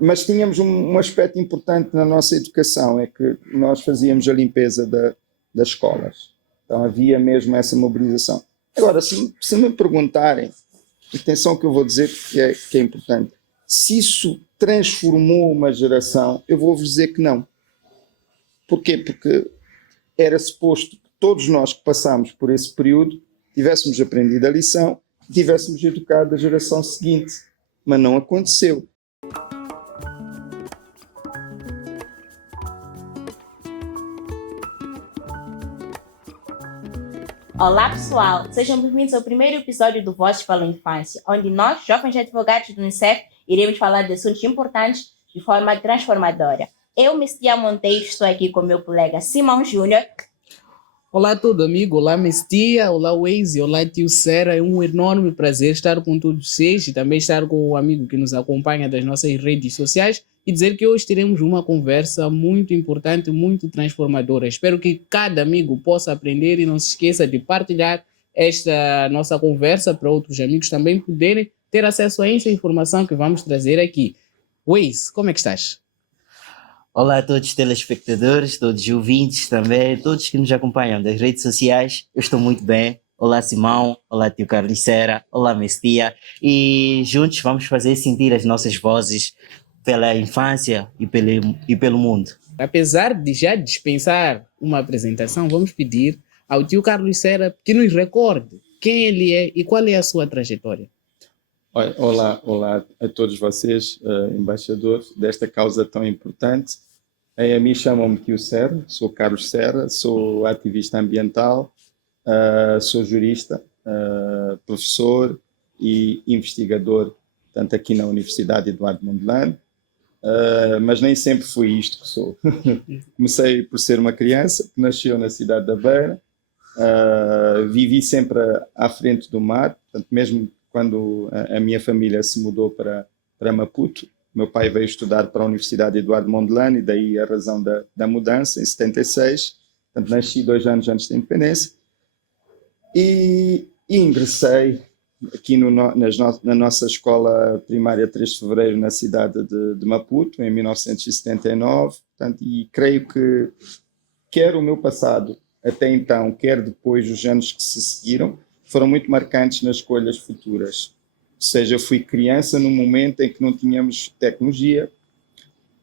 Mas tínhamos um aspecto importante na nossa educação, é que nós fazíamos a limpeza das escolas. Então havia mesmo essa mobilização. Agora, se me perguntarem, atenção que eu vou dizer que é importante, se isso transformou uma geração, eu vou-vos dizer que não. Porquê? Porque era suposto que todos nós que passámos por esse período tivéssemos aprendido a lição, tivéssemos educado a geração seguinte, mas não aconteceu. Olá pessoal, sejam bem-vindos ao primeiro episódio do Vozes pela Infância, onde nós, jovens advogados do Unicef, iremos falar de assuntos importantes de forma transformadora. Eu, Mestia Monteiro, estou aqui com meu colega Simão Júnior. Olá a todo amigo, olá Mestia, olá Waze, olá tio Sera, é um enorme prazer estar com todos vocês e também estar com o amigo que nos acompanha das nossas redes sociais e dizer que hoje teremos uma conversa muito importante, muito transformadora. Espero que cada amigo possa aprender e não se esqueça de partilhar esta nossa conversa para outros amigos também poderem ter acesso a essa informação que vamos trazer aqui. Waze, como é que estás? Olá a todos os telespectadores, todos os ouvintes também, todos que nos acompanham das redes sociais. Eu estou muito bem. Olá Simão, olá tio Carlos Sera, olá Mestia. E juntos vamos fazer sentir as nossas vozes pela infância e pelo mundo. Apesar de já dispensar uma apresentação, vamos pedir ao tio Carlos Sera que nos recorde quem ele é e qual é a sua trajetória. Olá a todos vocês, embaixadores desta causa tão importante. A mim chamam-me tio Sera, sou Carlos Sera, sou ativista ambiental, sou jurista, professor e investigador, tanto aqui na Universidade Eduardo Mondlane, mas nem sempre fui isto que sou. Comecei por ser uma criança que nasceu na cidade da Beira, vivi sempre à frente do mar, portanto, mesmo quando a minha família se mudou para Maputo, meu pai veio estudar para a Universidade Eduardo Mondlane, e daí a razão da mudança, em 76, portanto nasci 2 anos antes da independência, e ingressei aqui na nossa escola primária 3 de Fevereiro, na cidade de Maputo, em 1979, portanto, e creio que quer o meu passado até então, quer depois os anos que se seguiram, foram muito marcantes nas escolhas futuras. Ou seja, eu fui criança no momento em que não tínhamos tecnologia,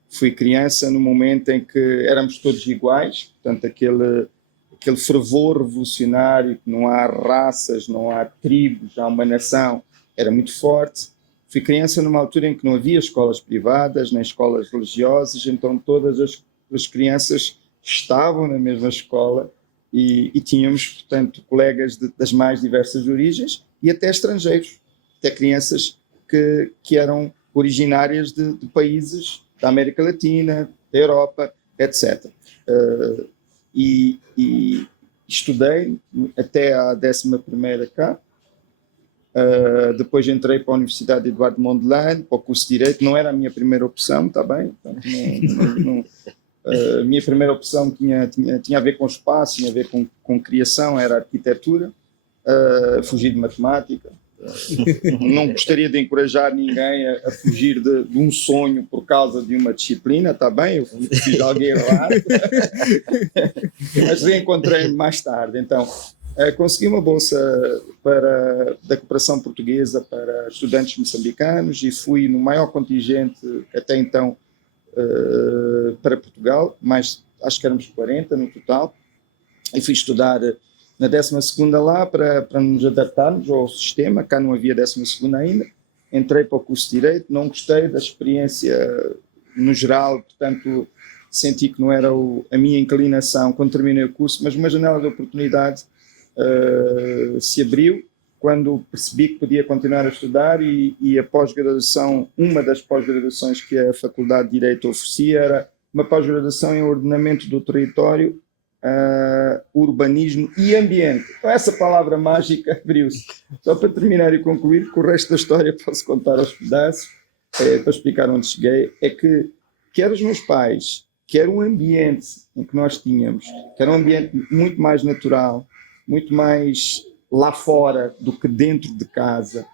fui criança no momento em que éramos todos iguais, portanto, aquele fervor revolucionário, que não há raças, não há tribos, há uma nação, era muito forte. Fui criança numa altura em que não havia escolas privadas, nem escolas religiosas, então todas as crianças estavam na mesma escola e tínhamos, portanto, colegas das mais diversas origens e até estrangeiros, até crianças que eram originárias de países da América Latina, da Europa, etc. E estudei até à 11ª cá, depois entrei para a Universidade Eduardo Mondlane, para o curso de Direito, não era a minha primeira opção, está bem? Portanto, a minha primeira opção tinha a ver com espaço, tinha a ver com criação, era arquitetura, fugi de matemática. Não gostaria de encorajar ninguém a fugir de um sonho por causa de uma disciplina, está bem? Eu fiz algo errado, mas reencontrei-me mais tarde. Então, consegui uma bolsa da cooperação portuguesa para estudantes moçambicanos e fui no maior contingente até então para Portugal, mas acho que éramos 40 no total, e fui estudar na 12ª lá para nos adaptarmos ao sistema. Cá não havia 12ª ainda. Entrei para o curso de Direito, não gostei da experiência no geral, portanto senti que não era a minha inclinação quando terminei o curso, mas uma janela de oportunidade se abriu quando percebi que podia continuar a estudar e a pós-graduação, uma das pós-graduações que a Faculdade de Direito oferecia era uma pós-graduação em ordenamento do território, urbanismo e ambiente. Então essa palavra mágica abriu-se. Só para terminar e concluir, que o resto da história posso contar aos pedaços, para explicar onde cheguei, é que quer os meus pais, quer o ambiente em que nós tínhamos, que era um ambiente muito mais natural, muito mais lá fora do que dentro de casa,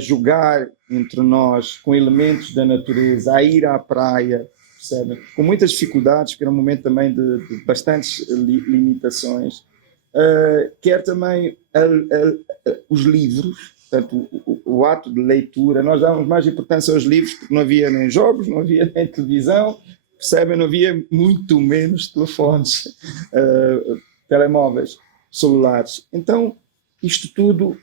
jogar entre nós, com elementos da natureza, a ir à praia, percebem? Com muitas dificuldades, que era um momento também de bastantes limitações. Quer também os livros, portanto, o ato de leitura. Nós dávamos mais importância aos livros porque não havia nem jogos, não havia nem televisão, percebem? Não havia muito menos telefones, telemóveis, celulares. Então, isto tudo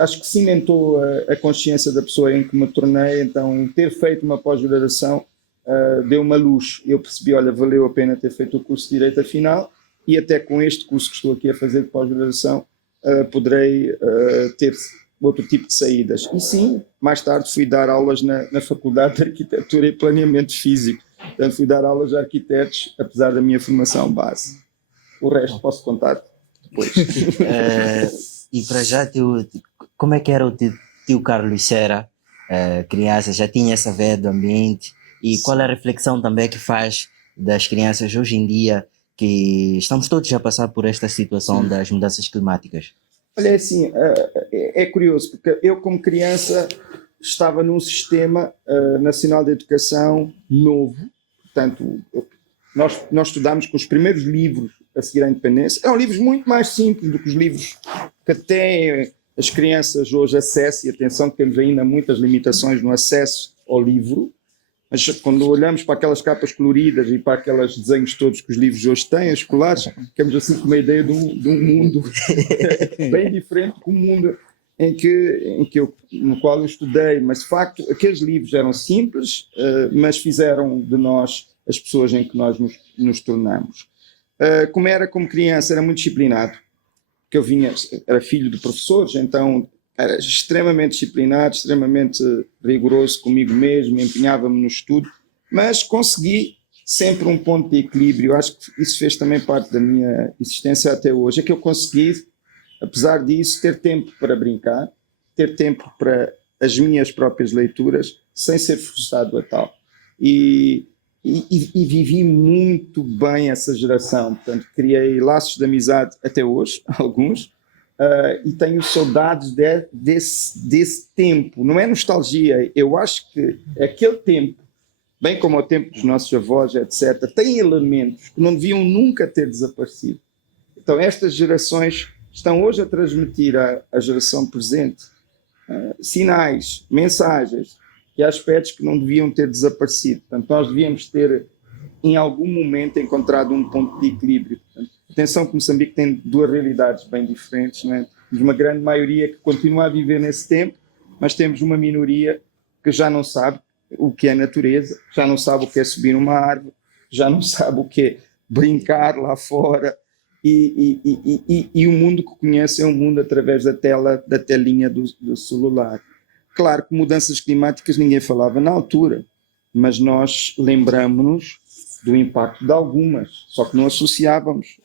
acho que cimentou a consciência da pessoa em que me tornei. Então, ter feito uma pós-graduação deu uma luz. Eu percebi, olha, valeu a pena ter feito o curso de Direito Afinal, e até com este curso que estou aqui a fazer de pós-graduação poderei ter outro tipo de saídas. E sim, mais tarde fui dar aulas na Faculdade de Arquitetura e Planeamento Físico. Portanto, fui dar aulas a arquitetos, apesar da minha formação base. O resto posso contar depois. E para já, como é que era o tio Carlos Serra, criança? Já tinha essa veia do ambiente? E qual é a reflexão também que faz das crianças hoje em dia, que estamos todos a passar por esta situação das mudanças climáticas? Olha, assim, é curioso, porque eu como criança estava num sistema nacional de educação novo. Portanto, nós estudámos com os primeiros livros a seguir à independência. Eram livros muito mais simples do que os livros que até as crianças hoje acessam, e atenção que temos ainda muitas limitações no acesso ao livro, mas quando olhamos para aquelas capas coloridas e para aqueles desenhos todos que os livros hoje têm, escolares, temos assim uma ideia de um mundo bem diferente do mundo no qual eu estudei. Mas de facto aqueles livros eram simples, mas fizeram de nós as pessoas em que nós nos tornamos. Como criança, era muito disciplinado, porque era filho de professores, então era extremamente disciplinado, extremamente rigoroso comigo mesmo, empenhava-me no estudo, mas consegui sempre um ponto de equilíbrio. Acho que isso fez também parte da minha existência até hoje, é que eu consegui, apesar disso, ter tempo para brincar, ter tempo para as minhas próprias leituras, sem ser forçado a tal. E vivi muito bem essa geração, portanto, criei laços de amizade até hoje, alguns, e tenho saudades desse tempo. Não é nostalgia, eu acho que aquele tempo, bem como o tempo dos nossos avós, etc., tem elementos que não deviam nunca ter desaparecido. Então estas gerações estão hoje a transmitir à geração presente sinais, mensagens, e aspectos que não deviam ter desaparecido. Portanto, nós devíamos ter, em algum momento, encontrado um ponto de equilíbrio. Portanto, atenção que Moçambique tem duas realidades bem diferentes, não é? Temos uma grande maioria que continua a viver nesse tempo, mas temos uma minoria que já não sabe o que é natureza, já não sabe o que é subir numa árvore, já não sabe o que é brincar lá fora, e o mundo que conhece é um mundo através da telinha do celular. Claro que mudanças climáticas ninguém falava na altura, mas nós lembramos-nos do impacto de algumas, só que não associávamos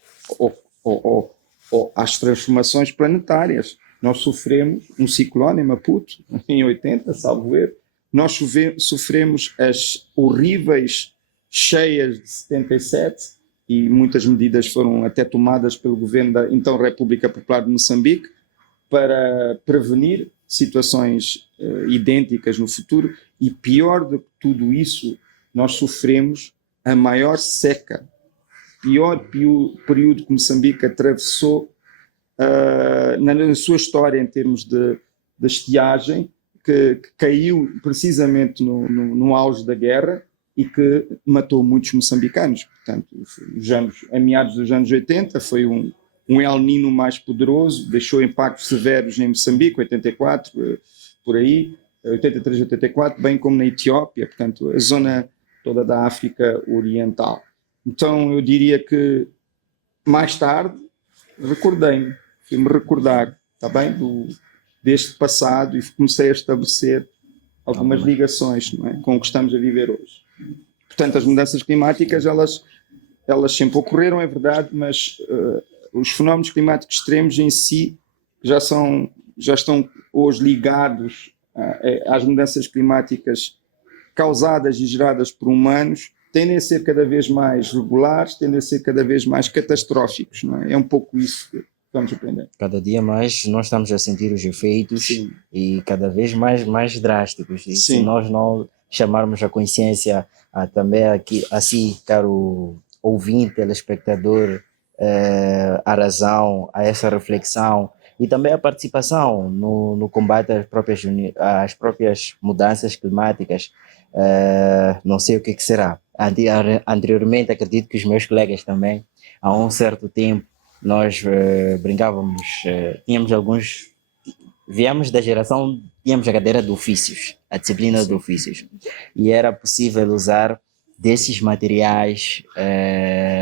às transformações planetárias. Nós sofremos um ciclone em Maputo, em 80, salvo erro. Nós sofremos as horríveis cheias de 77, e muitas medidas foram até tomadas pelo governo da então República Popular de Moçambique para prevenir situações idênticas no futuro. E pior do que tudo isso, nós sofremos a maior seca, pior período que Moçambique atravessou na sua história em termos de estiagem, que caiu precisamente no auge da guerra e que matou muitos moçambicanos. Portanto, a meados dos anos 80 foi um El Niño mais poderoso, deixou impactos severos em Moçambique, 84, por aí, 83, 84, bem como na Etiópia, portanto, a zona toda da África Oriental. Então, eu diria que, mais tarde, fui-me recordar, está bem, deste passado, e comecei a estabelecer algumas ligações, não é, com o que estamos a viver hoje. Portanto, as mudanças climáticas, elas sempre ocorreram, é verdade, mas os fenómenos climáticos extremos em si já estão hoje ligados às mudanças climáticas causadas e geradas por humanos, tendem a ser cada vez mais regulares, tendem a ser cada vez mais catastróficos, não é? É um pouco isso vamos aprender. Cada dia mais nós estamos a sentir os efeitos Sim. e cada vez mais drásticos. E se Sim. nós não chamarmos a consciência também aqui, assim, caro ouvinte, telespectador, a razão, a essa reflexão e também a participação no combate às próprias mudanças climáticas, não sei o que será. Anteriormente, acredito que os meus colegas também, há um certo tempo, nós brincávamos, viemos da geração, tínhamos a cadeira de ofícios, a disciplina de ofícios, e era possível usar desses materiais,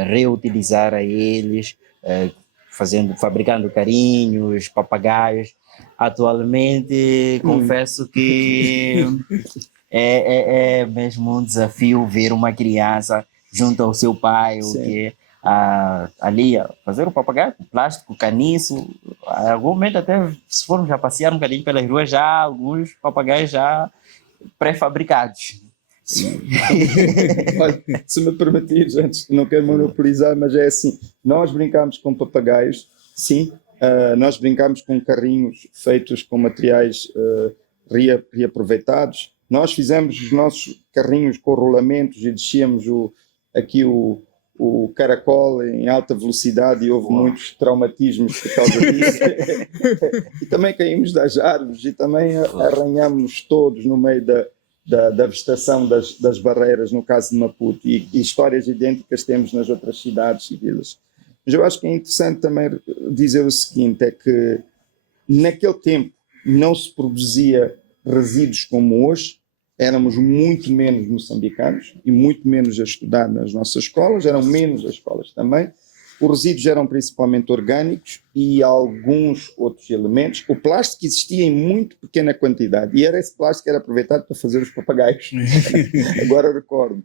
reutilizar a eles, fabricando carinhos, papagaios. Atualmente, confesso que é mesmo um desafio ver uma criança junto ao seu pai, o que ali fazer o papagaio com plástico, caniço. Em algum momento, até se formos já passear um bocadinho pelas ruas, já há alguns papagaios já pré-fabricados. Olha, se me permitires, antes, não quero monopolizar, mas é assim, nós brincámos com papagaios, sim, nós brincámos com carrinhos feitos com materiais reaproveitados, nós fizemos os nossos carrinhos com rolamentos e descíamos o caracol em alta velocidade e houve muitos traumatismos por causa disso. E também caímos das árvores e também arranhámos todos no meio da vegetação das barreiras, no caso de Maputo, e histórias idênticas temos nas outras cidades e vilas. Mas eu acho que é interessante também dizer o seguinte, é que naquele tempo não se produzia resíduos como hoje, éramos muito menos moçambicanos e muito menos a estudar nas nossas escolas, eram menos as escolas também. Os resíduos eram principalmente orgânicos e alguns outros elementos. O plástico existia em muito pequena quantidade e era esse plástico que era aproveitado para fazer os papagaios. Agora recordo.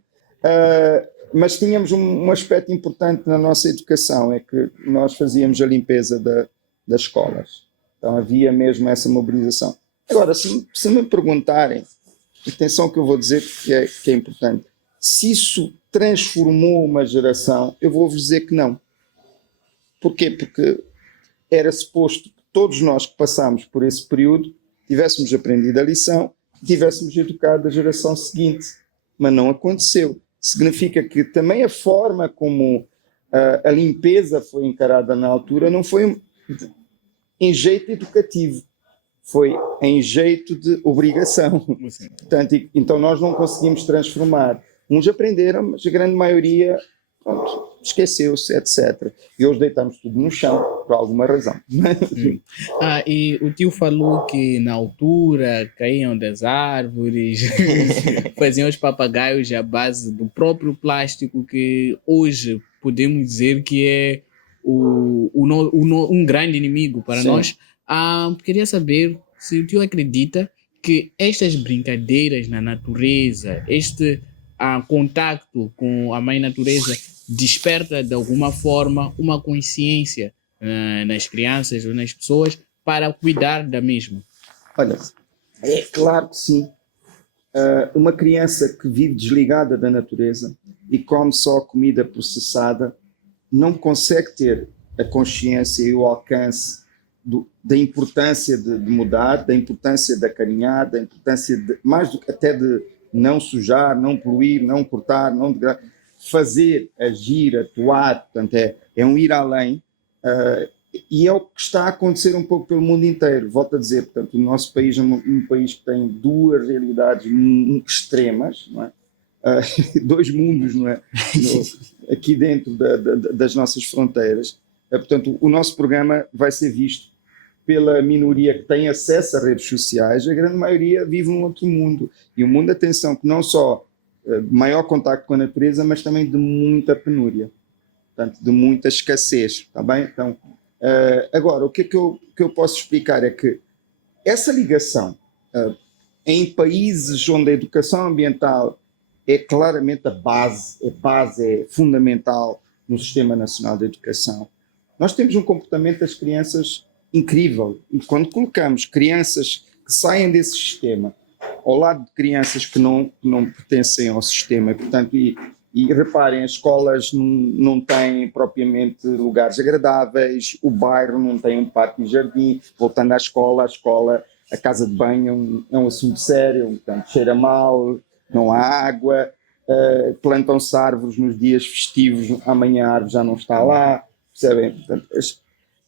Mas tínhamos um aspecto importante na nossa educação, é que nós fazíamos a limpeza das escolas. Então havia mesmo essa mobilização. Agora, se me perguntarem, atenção que eu vou dizer que é importante, se isso transformou uma geração, eu vou-vos dizer que não. Porquê? Porque era suposto que todos nós que passámos por esse período tivéssemos aprendido a lição, tivéssemos educado a geração seguinte, mas não aconteceu. Significa que também a forma como a limpeza foi encarada na altura não foi em jeito educativo, foi em jeito de obrigação. Portanto, então nós não conseguimos transformar. Uns aprenderam, mas a grande maioria, pronto, esqueceu-se, etc. E hoje deitamos tudo no chão, por alguma razão. E o tio falou que na altura caíam das árvores, faziam os papagaios à base do próprio plástico, que hoje podemos dizer que é um grande inimigo para nós. Queria saber se o tio acredita que estas brincadeiras na natureza, este contacto com a mãe natureza, desperta de alguma forma uma consciência nas crianças ou nas pessoas para cuidar da mesma. Olha, é claro que sim. Uma criança que vive desligada da natureza e come só comida processada não consegue ter a consciência e o alcance da importância de mudar, da importância de acarinhar, da importância mais do que até de não sujar, não poluir, não cortar, não degradar, fazer, agir, atuar, portanto é um ir além, e é o que está a acontecer um pouco pelo mundo inteiro. Volto a dizer, portanto, o nosso país é um país que tem duas realidades extremas, não é? Dois mundos, não é? Aqui dentro das nossas fronteiras. Portanto, o nosso programa vai ser visto pela minoria que tem acesso a redes sociais. A grande maioria vive num outro mundo. E um mundo, atenção, que não só maior contacto com a natureza, mas também de muita penúria. Portanto, de muita escassez. Está bem? Então, agora, o que eu posso explicar é que essa ligação em países onde a educação ambiental é claramente a base, é fundamental no Sistema Nacional de Educação, nós temos um comportamento das crianças incrível. E quando colocamos crianças que saem desse sistema ao lado de crianças que não pertencem ao sistema, portanto, e E reparem, as escolas não têm propriamente lugares agradáveis, o bairro não tem um parque e jardim. Voltando à escola, a casa de banho é um assunto sério, portanto, cheira mal, não há água, plantam-se árvores nos dias festivos, amanhã a árvore já não está lá, percebem? Portanto,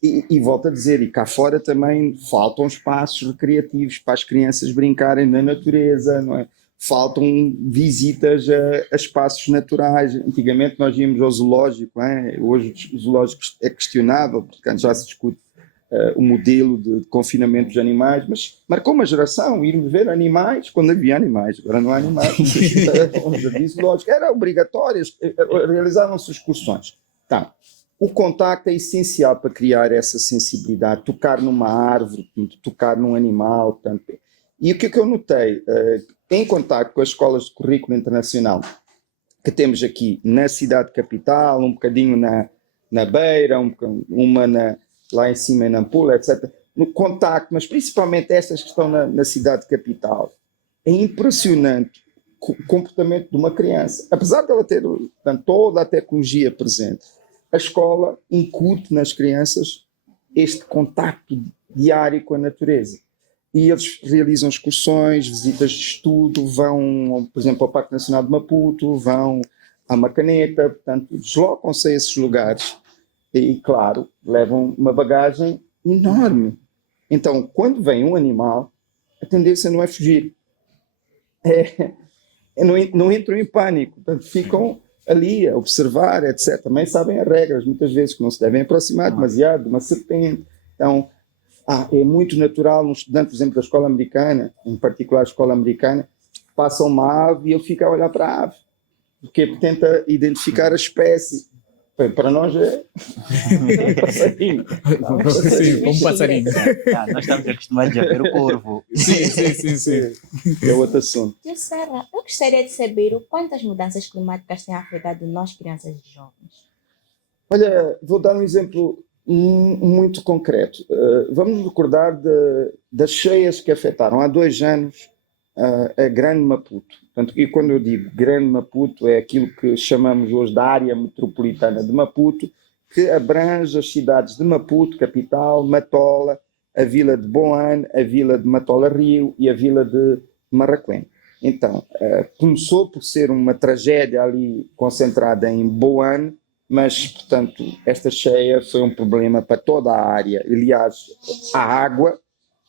e volto a dizer, e cá fora também faltam espaços recreativos para as crianças brincarem na natureza, não é? Faltam visitas a espaços naturais. Antigamente nós íamos ao zoológico, não é? Hoje o zoológico é questionável, porque já se discute o modelo de confinamento dos animais, mas marcou uma geração irmos ver animais quando havia animais, agora não há animais. Zoológico era obrigatório, realizavam-se excursões. Então, o contacto é essencial para criar essa sensibilidade, tocar numa árvore, tocar num animal. Portanto, e o que eu notei, em contacto com as escolas de currículo internacional que temos aqui na cidade capital, um bocadinho na Beira, uma lá em cima em Nampula, etc., no contacto, mas principalmente estas que estão na cidade capital, é impressionante o comportamento de uma criança. Apesar de ela ter, portanto, toda a tecnologia presente, a escola incute nas crianças este contacto diário com a natureza. E eles realizam excursões, visitas de estudo, vão, por exemplo, ao Parque Nacional de Maputo, vão à Macaneta, portanto, deslocam-se a esses lugares e, claro, levam uma bagagem enorme. Então, quando vem um animal, a tendência não é fugir, não entram em pânico, portanto, ficam ali a observar, etc. Também sabem as regras, muitas vezes, que não se devem aproximar demasiado de uma serpente. Então, é muito natural um estudante, por exemplo, da escola americana, em particular a escola americana, passa uma ave e ele fica a olhar para a ave, porque tenta identificar a espécie. Bem, para nós é um passarinho. Sim, um passarinho. Nós estamos acostumados a ver o corvo. Sim. É outro assunto. Tio Serra, eu gostaria de saber o quanto as mudanças climáticas têm afetado nós, crianças e jovens. Olha, vou dar um exemplo muito concreto. Vamos recordar das cheias que afetaram há 2 anos a Grande Maputo. Portanto, e quando eu digo Grande Maputo, é aquilo que chamamos hoje da área metropolitana de Maputo, que abrange as cidades de Maputo, capital, Matola, a vila de Boane, a vila de Matola Rio e a vila de Marraquém. Então, começou por ser uma tragédia ali concentrada em Boane, mas, portanto, esta cheia foi um problema para toda a área. Aliás, a água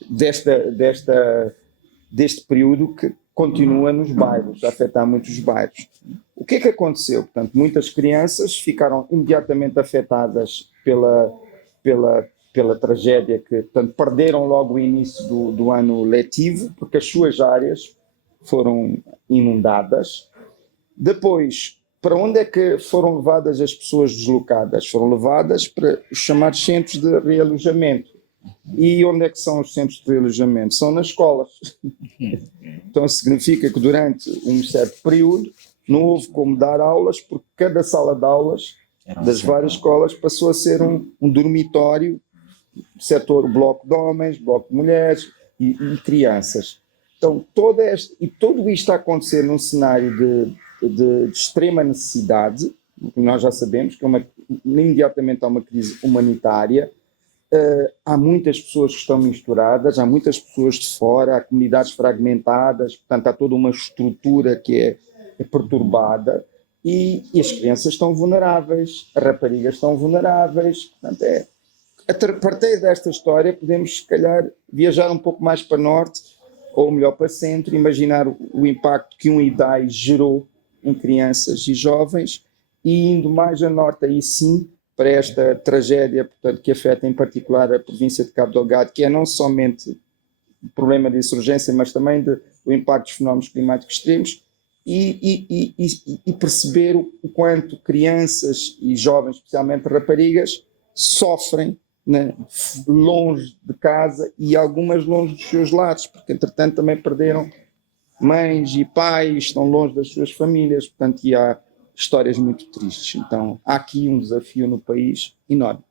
deste período que continua nos bairros, a afetar muitos bairros. O que é que aconteceu? Portanto, muitas crianças ficaram imediatamente afetadas pela tragédia, que, portanto, perderam logo o início do ano letivo, porque as suas áreas foram inundadas. Depois, para onde é que foram levadas as pessoas deslocadas? Foram levadas para os chamados centros de realojamento. E onde é que são os centros de realojamento? São nas escolas. Então significa que durante um certo período não houve como dar aulas, porque cada sala de aulas das várias escolas passou a ser um dormitório, setor bloco de homens, bloco de mulheres e crianças. Então tudo isto está a acontecer num cenário de extrema necessidade, nós já sabemos que imediatamente há uma crise humanitária. Há muitas pessoas que estão misturadas, há muitas pessoas de fora, há comunidades fragmentadas, portanto há toda uma estrutura que é perturbada e as crianças estão vulneráveis, as raparigas estão vulneráveis, portanto a partir desta história podemos se calhar viajar um pouco mais para norte, ou melhor para centro, imaginar o impacto que um IDAI gerou em crianças e jovens, e indo mais a norte aí sim, para esta tragédia, portanto, que afeta em particular a província de Cabo Delgado, que é não somente o problema de insurgência, mas também do impacto dos fenómenos climáticos extremos, e perceber o quanto crianças e jovens, especialmente raparigas, sofrem, né, longe de casa e algumas longe dos seus lares, porque entretanto também perderam mães e pais, estão longe das suas famílias, portanto, e há histórias muito tristes. Então, há aqui um desafio no país enorme.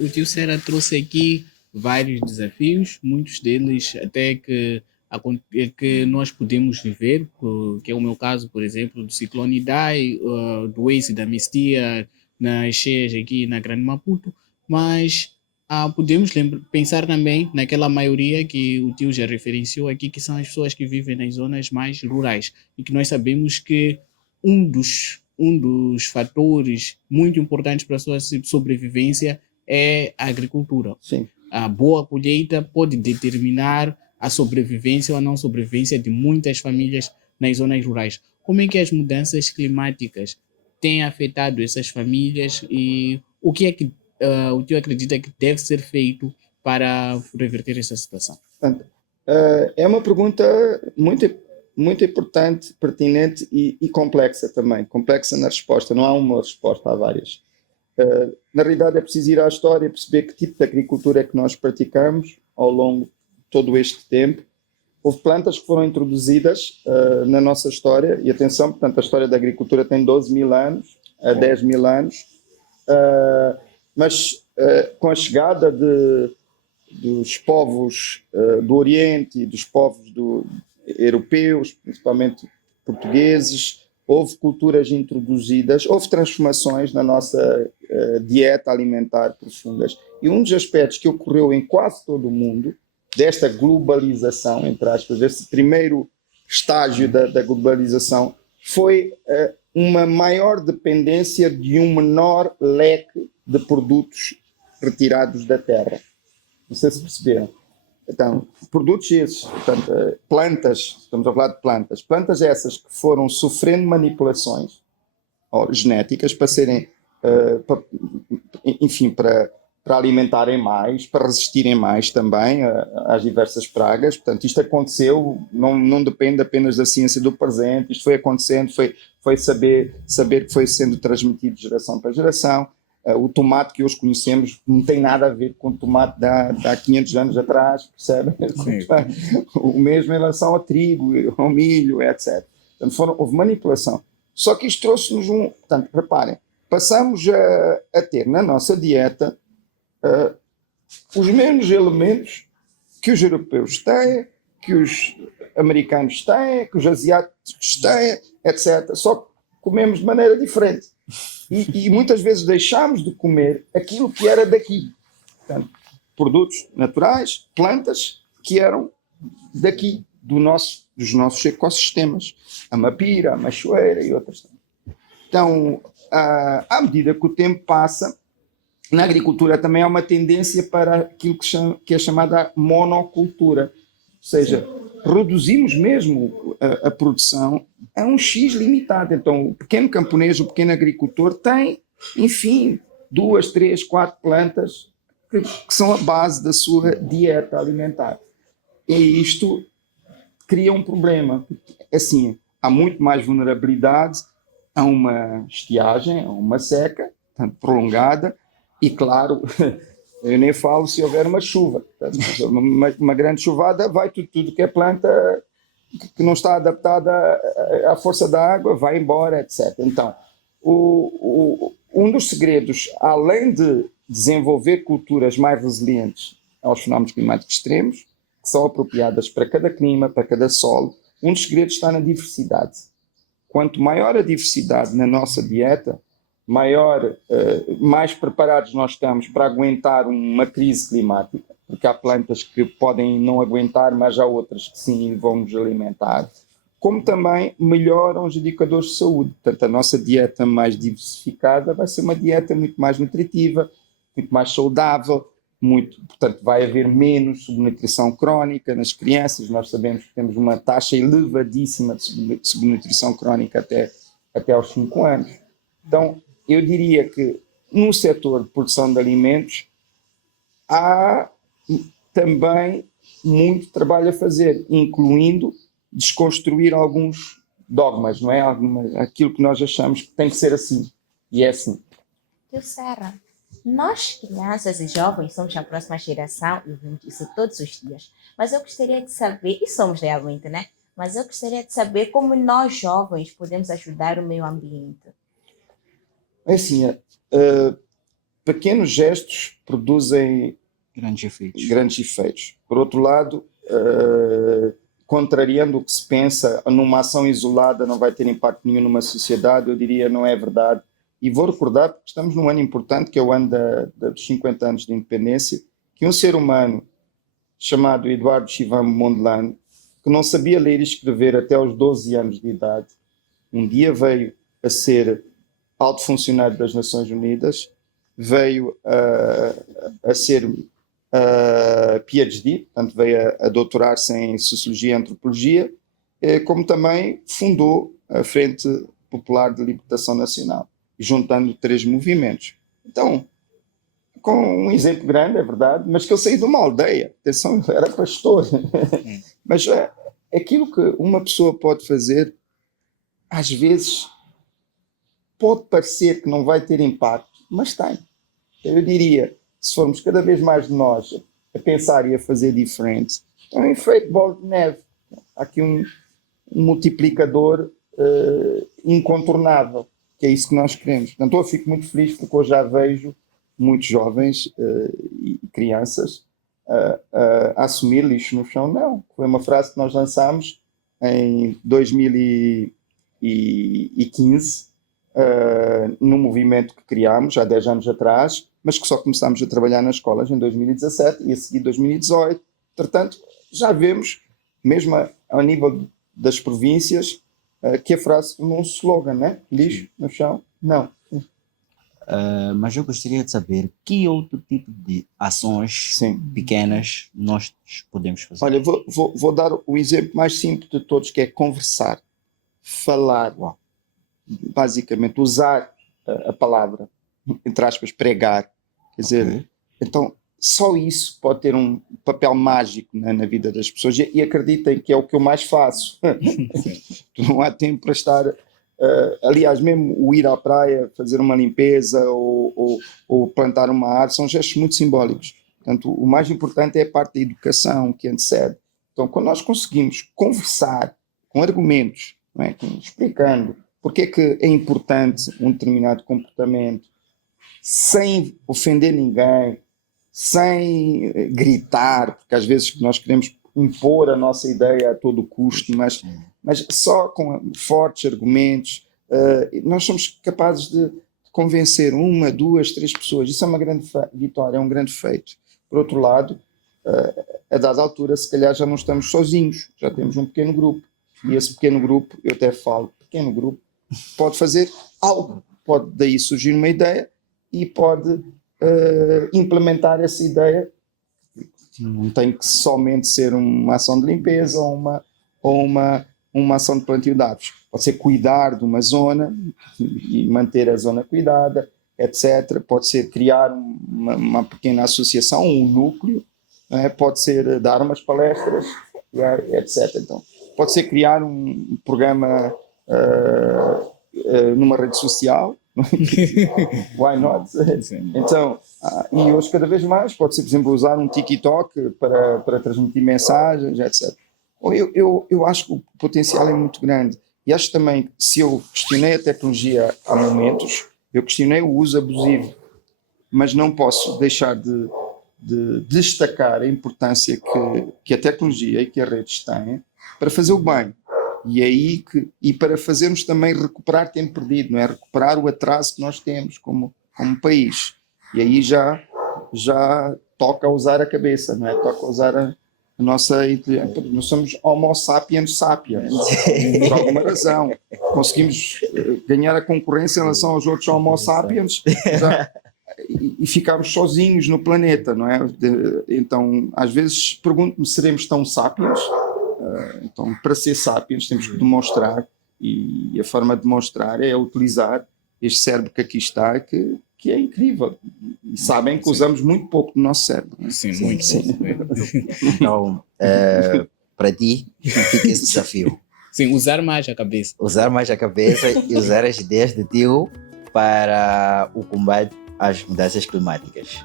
O tio Serra trouxe aqui vários desafios, muitos deles até que que nós podemos viver, que é o meu caso, por exemplo, do ciclone Idai, do Waze da Mistia, nas cheias aqui na Grande Maputo, mas podemos pensar também naquela maioria que o tio já referenciou aqui, que são as pessoas que vivem nas zonas mais rurais e que nós sabemos que um dos fatores muito importantes para a sua sobrevivência é a agricultura. Sim. A boa colheita pode determinar a sobrevivência ou a não sobrevivência de muitas famílias nas zonas rurais. Como é que as mudanças climáticas têm afetado essas famílias e o que é que o tio acredita que deve ser feito para reverter essa situação? Portanto, é uma pergunta muito importante, pertinente e complexa também. Complexa na resposta, não há uma resposta, há várias. Na realidade, é preciso ir à história e perceber que tipo de agricultura é que nós praticamos ao longo de todo este tempo. Houve plantas que foram introduzidas na nossa história, e atenção, portanto, a história da agricultura tem 12 mil anos, 10 mil anos, mas com a chegada dos povos do Oriente e dos povos europeus, principalmente portugueses, houve culturas introduzidas, houve transformações na nossa dieta alimentar profundas. E um dos aspectos que ocorreu em quase todo o mundo, desta globalização, entre aspas, desse primeiro estágio da globalização, foi uma maior dependência de um menor leque de produtos retirados da terra. Não sei se perceberam. Então, produtos esses, portanto, plantas, estamos a falar de plantas essas que foram sofrendo manipulações genéticas para serem, enfim, para alimentarem mais, para resistirem mais também às diversas pragas. Portanto, isto aconteceu, não depende apenas da ciência do presente, isto foi acontecendo, foi saber que foi sendo transmitido de geração para geração. O tomate que hoje conhecemos não tem nada a ver com o tomate de há 500 anos atrás, percebe? O mesmo em relação ao trigo, ao milho, etc. Portanto, houve manipulação. Só que isto trouxe-nos portanto, reparem, passamos a ter na nossa dieta os mesmos elementos que os europeus têm, que os americanos têm, que os asiáticos têm, etc. Só que comemos de maneira diferente. E muitas vezes deixámos de comer aquilo que era daqui. Portanto, produtos naturais, plantas que eram daqui, dos nossos ecossistemas. A mapira, a machoeira e outras. Então, à medida que o tempo passa, na agricultura também há uma tendência para aquilo que é chamada monocultura. Ou seja, reduzimos mesmo a produção a um X limitado. Então, o pequeno camponês, o pequeno agricultor tem, enfim, 2, 3, 4 plantas que são a base da sua dieta alimentar. E isto cria um problema. Assim, há muito mais vulnerabilidade a uma estiagem, a uma seca, portanto, prolongada, e claro, eu nem falo se houver uma chuva. Uma grande chuvada, vai tudo que é planta que não está adaptada à força da água, vai embora, etc. Então, um dos segredos, além de desenvolver culturas mais resilientes aos fenómenos climáticos extremos, que são apropriadas para cada clima, para cada solo, um dos segredos está na diversidade. Quanto maior a diversidade na nossa dieta, mais preparados nós estamos para aguentar uma crise climática, porque há plantas que podem não aguentar, mas há outras que sim vão nos alimentar, como também melhoram os indicadores de saúde. Portanto, a nossa dieta mais diversificada vai ser uma dieta muito mais nutritiva, muito mais saudável, portanto, vai haver menos subnutrição crónica nas crianças. Nós sabemos que temos uma taxa elevadíssima de subnutrição crónica até aos 5 anos. Então, eu diria que no setor de produção de alimentos há também muito trabalho a fazer, incluindo desconstruir alguns dogmas, não é? Aquilo que nós achamos que tem que ser assim, e é assim. Tio Serra, nós, crianças e jovens, somos a próxima geração e vemos isso todos os dias. Mas eu gostaria de saber, e somos realmente, né? Mas eu gostaria de saber como nós, jovens, podemos ajudar o meio ambiente. É assim, pequenos gestos produzem Grandes efeitos. Por outro lado, contrariando o que se pensa, numa ação isolada não vai ter impacto nenhum numa sociedade, eu diria não é verdade. E vou recordar, porque estamos num ano importante, que é o ano dos 50 anos de independência, que um ser humano chamado Eduardo Chivam Mondlane, que não sabia ler e escrever até aos 12 anos de idade, um dia veio a ser alto funcionário das Nações Unidas, veio a ser PhD, portanto veio a doutorar-se em Sociologia e Antropologia, como também fundou a Frente Popular de Libertação Nacional, juntando 3 movimentos. Então, com um exemplo grande, é verdade, mas que eu saí de uma aldeia, atenção, eu era pastor, mas aquilo que uma pessoa pode fazer, às vezes, pode parecer que não vai ter impacto, mas tem. Eu diria, se formos cada vez mais de nós a pensar e a fazer diferente, é um efeito bola de neve. Há aqui um multiplicador incontornável, que é isso que nós queremos. Portanto, eu fico muito feliz porque eu já vejo muitos jovens e crianças a assumir lixo no chão. Não, foi uma frase que nós lançámos em 2015, num movimento que criámos há 10 anos atrás, mas que só começámos a trabalhar nas escolas em 2017 e a seguir 2018. Portanto, já vemos, mesmo ao nível das províncias, que a frase tornou um slogan, né? Lixo no chão, não. Mas eu gostaria de saber que outro tipo de ações pequenas nós podemos fazer. Olha, vou dar o exemplo mais simples de todos, que é conversar, falar, basicamente usar a palavra, entre aspas, pregar. Quer dizer, então só isso pode ter um papel mágico, né, na vida das pessoas, e acreditem que é o que eu mais faço. Não há tempo para estar... aliás, mesmo o ir à praia, fazer uma limpeza ou plantar uma árvore, são gestos muito simbólicos. Portanto, o mais importante é a parte da educação que antecede. Então, quando nós conseguimos conversar com argumentos, não é? Explicando porque é que é importante um determinado comportamento, sem ofender ninguém, sem gritar, porque às vezes nós queremos impor a nossa ideia a todo custo, mas só com fortes argumentos, nós somos capazes de convencer 1, 2, 3 pessoas. Isso é uma grande vitória, é um grande feito. Por outro lado, a dada altura, se calhar já não estamos sozinhos, já temos um pequeno grupo. E esse pequeno grupo, eu até falo, pequeno grupo, pode fazer algo. Pode daí surgir uma ideia e pode implementar essa ideia. Não tem que somente ser uma ação de limpeza ou uma ação de plantio de árvores. Pode ser cuidar de uma zona e manter a zona cuidada, etc. Pode ser criar uma pequena associação, um núcleo, pode ser dar umas palestras, etc. Então, pode ser criar um programa numa rede social. Why not? Então, e hoje cada vez mais pode ser, por exemplo, usar um TikTok para transmitir mensagens, etc. Eu acho que o potencial é muito grande, e acho também que, se eu questionei a tecnologia há momentos, eu questionei o uso abusivo, mas não posso deixar de destacar a importância que a tecnologia e que as redes têm para fazer o bem. E para fazermos também recuperar tempo perdido, não é? Recuperar o atraso que nós temos como país. E aí já toca usar a cabeça, não é? Toca usar a nossa inteligência. Nós somos Homo sapiens sapiens, por alguma razão. Conseguimos ganhar a concorrência em relação aos outros Homo sapiens e ficámos sozinhos no planeta, não é? Então, às vezes pergunto-me, seremos tão sapiens? Então, para ser sapiens, temos que demonstrar, e a forma de demonstrar é utilizar este cérebro que aqui está, que é incrível. E sabem que usamos muito pouco do nosso cérebro. Sim, muito. Sim. Então, para ti, fica esse desafio. Sim, usar mais a cabeça. Usar mais a cabeça e usar as ideias de tio para o combate às mudanças climáticas.